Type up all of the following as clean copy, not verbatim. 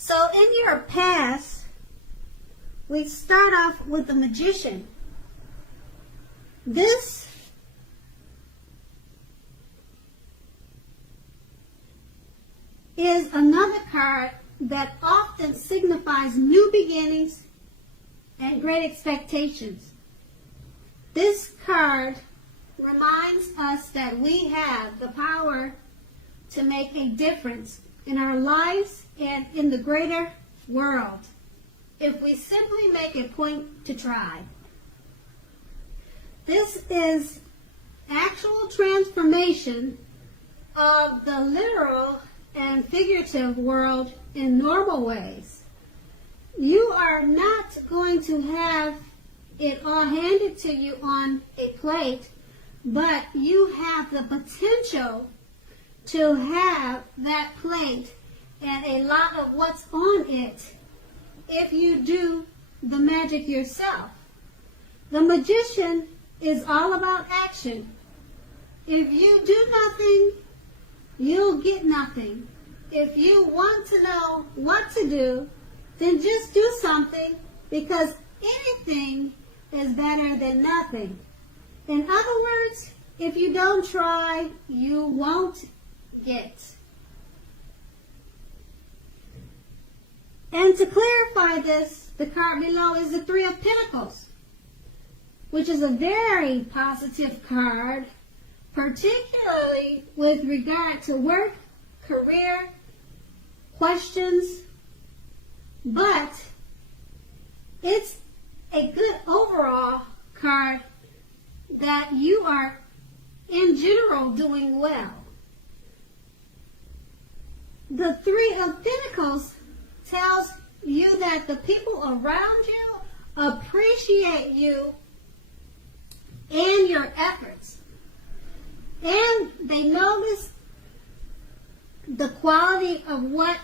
So in your past, we start off with the Magician. This is another card that often signifies new beginnings and great expectations. This card reminds us that we have the power to make a difference in our lives and in the greater world if we simply make a point to try. This is actual transformation of the literal and figurative world in normal ways. You are not going to have it all handed to you on a plate, but you have the potential to have that plate and a lot of what's on it if you do the magic yourself. The Magician is all about action. If you do nothing, you'll get nothing. If you want to know what to do, then just do something, because anything is better than nothing. In other words, if you don't try, you won't get. And to clarify this, the card below is the Three of Pentacles, which is a very positive card, particularly with regard to work, career, questions, but it's a good overall card that you are in general doing well. The Three of Pentacles tells you that the people around you appreciate you and your efforts, and they notice the quality of what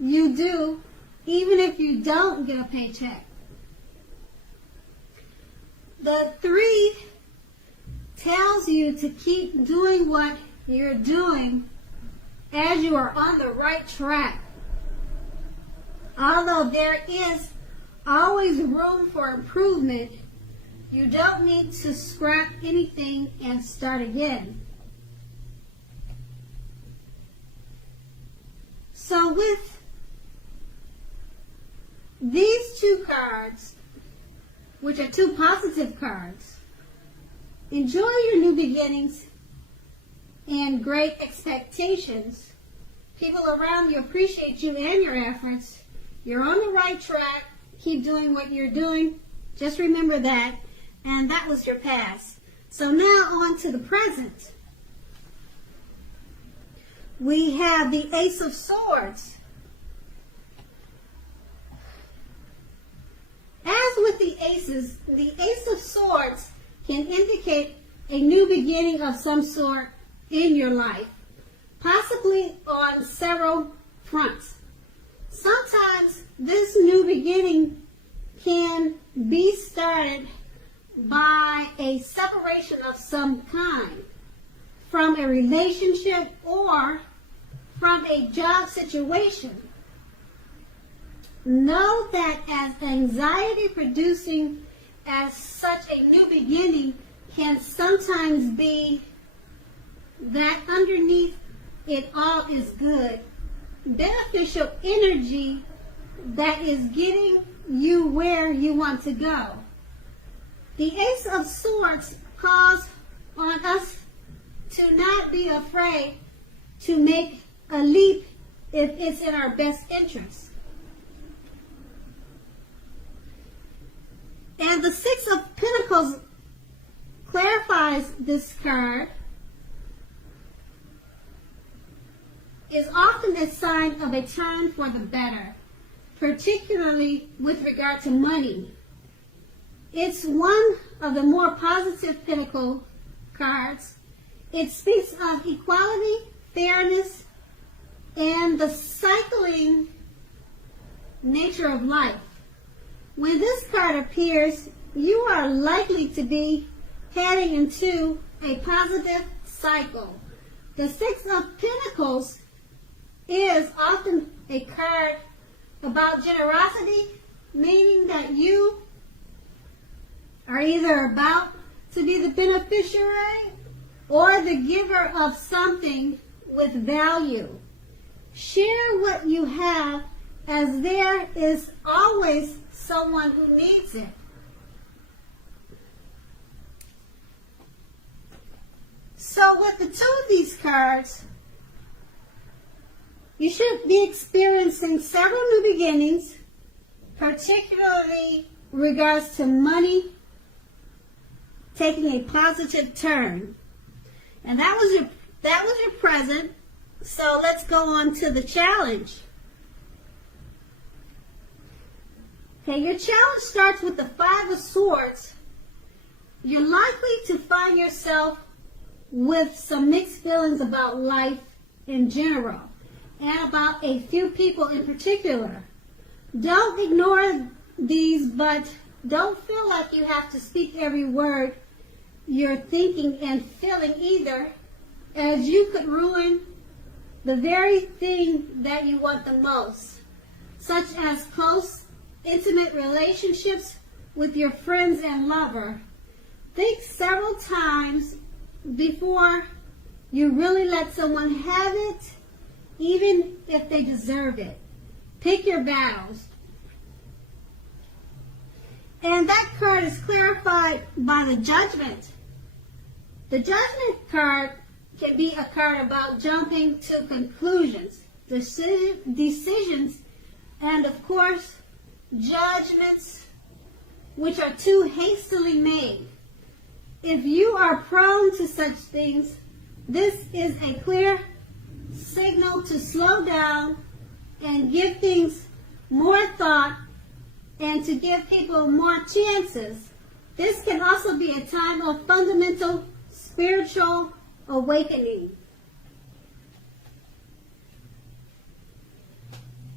you do, even if you don't get a paycheck. The Three tells you to keep doing what you're doing as you are on the right track. Although there is always room for improvement, you don't need to scrap anything and start again. So with these two cards, which are two positive cards, enjoy your new beginnings and great expectations. People around you appreciate you and your efforts. You're on the right track. Keep doing what you're doing. Just remember that. And that was your past. So now on to the present. We have the Ace of Swords. As with the aces, the Ace of Swords can indicate a new beginning of some sort in your life, possibly on several fronts. Sometimes this new beginning can be started by a separation of some kind, from a relationship or from a job situation. Know that as anxiety producing as such a new beginning can sometimes be that underneath it all is good, beneficial energy that is getting you where you want to go. The Ace of Swords calls on us to not be afraid to make a leap if it's in our best interest. And the Six of Pentacles clarifies this card, is often a sign of a turn for the better, particularly with regard to money. It's one of the more positive pentacle cards. It speaks of equality, fairness, and the cycling nature of life. When this card appears, you are likely to be heading into a positive cycle. The Six of Pentacles is often a card about generosity, meaning that you are either about to be the beneficiary or the giver of something with value. Share what you have, as there is always someone who needs it. So with the two of these cards, you should be experiencing several new beginnings, particularly in regards to money taking a positive turn. And that was your present. So let's go on to the challenge. Okay, your challenge starts with the Five of Swords. You're likely to find yourself with some mixed feelings about life in general and about a few people in particular. Don't ignore these, but don't feel like you have to speak every word you're thinking and feeling either, as you could ruin the very thing that you want the most, such as close, intimate relationships with your friends and lover. Think several times before you really let someone have it, even if they deserve it. Pick your battles. And that card is clarified by the Judgment. The Judgment card can be a card about jumping to conclusions, decisions, and of course, judgments which are too hastily made. If you are prone to such things, this is a clear signal to slow down and give things more thought and to give people more chances. This can also be a time of fundamental spiritual awakening.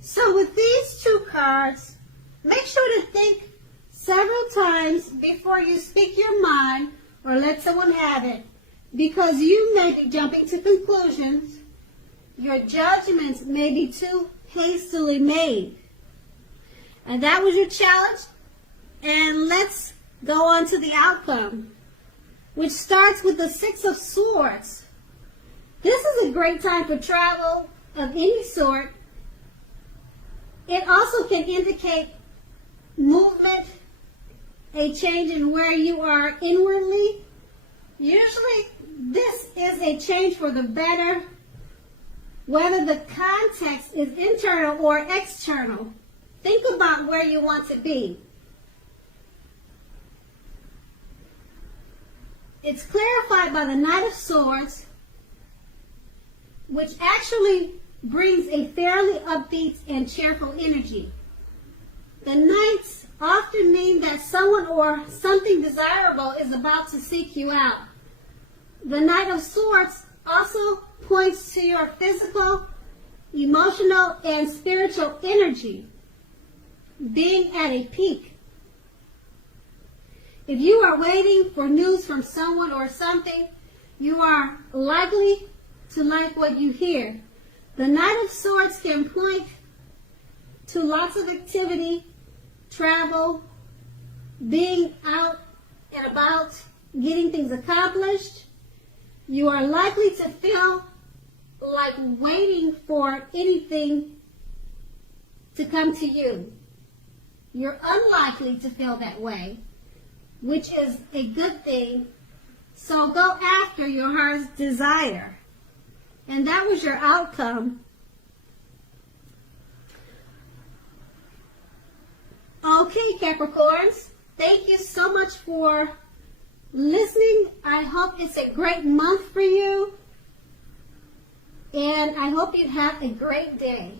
So with these two cards, make sure to think several times before you speak your mind or let someone have it, because you may be jumping to conclusions. Your judgments may be too hastily made. And that was your challenge. And let's go on to the outcome, which starts with the Six of Swords. This is a great time for travel of any sort. It also can indicate movement, a change in where you are inwardly. Usually this is a change for the better, whether the context is internal or external. Think about where you want to be. It's clarified by the Knight of Swords, which actually brings a fairly upbeat and cheerful energy. The Knights often mean that someone or something desirable is about to seek you out. The Knight of Swords also points to your physical, emotional, and spiritual energy being at a peak. If you are waiting for news from someone or something, you are likely to like what you hear. The Knight of Swords can point to lots of activity, travel, being out and about, getting things accomplished. You are likely to feel like waiting for anything to come to you. You're unlikely to feel that way, which is a good thing. So go after your heart's desire. And that was your outcome. Okay, Capricorns, thank you so much for listening. I hope it's a great month for you. And I hope you have a great day.